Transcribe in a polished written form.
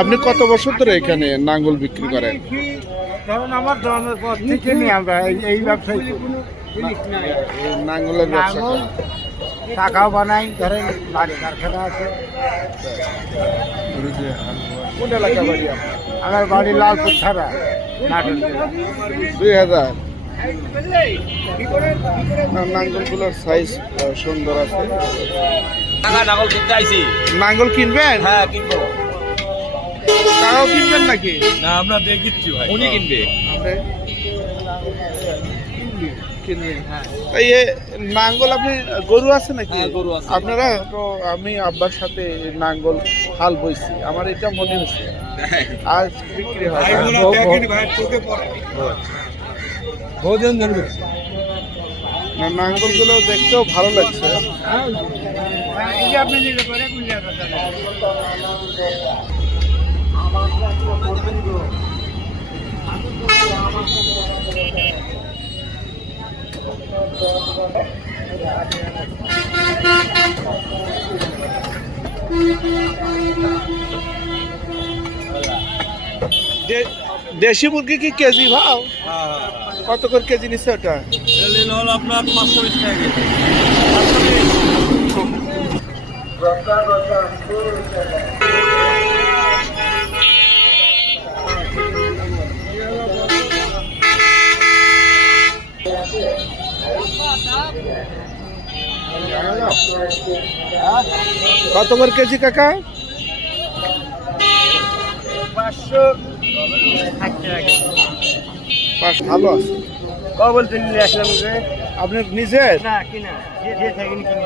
আপনি কত বছর ধরে এখানে নাঙ্গল বিক্রি করেন? কারণ আমার ধর্মের পর থেকে নিয়ে আমরা এই ব্যবসায় নাঙ্গলের ব্যবসা নাঙ্গল টাকাও বানাই, ধরেন বাড়ি কারখানা আছে। কোন এলাকা বাড়ি আপনার? আমার বাড়ি লালপুর ছাড়া নাটোর জেলা। 2000 নাঙ্গলগুলোর সাইজ সুন্দর আছে। নাঙ্গল কিনতে আইছি। নাঙ্গল কিনবেন? হ্যাঁ কিনবো। কারাও কিনবেন নাকি? না আমরা দেখিচ্ছি ভাই। উনি কিনবে। কিনবেন? তাই এ নাঙ্গল আপনি গরু আছে নাকি? হ্যাঁ, গরু আছে। আপনারা তো আমি আব্বার সাথে নাঙ্গল হাল বইছি, আমার এটা মনে হচ্ছে আজ বিক্রি হয় না। নাঙ্গল গুলো দেখতেও ভালো লাগছে। দেশি মুরগি কি কেজি ভাও? কত করে কেজি নিচ্ছে ওটা? আপনার 520 টাকা কেজি। কত করে কেজি কাকা? 560 ভালো আছে। কবল তুলে আসলাম যে আপনি নিজের? না কিনা যে থাকেন কিনে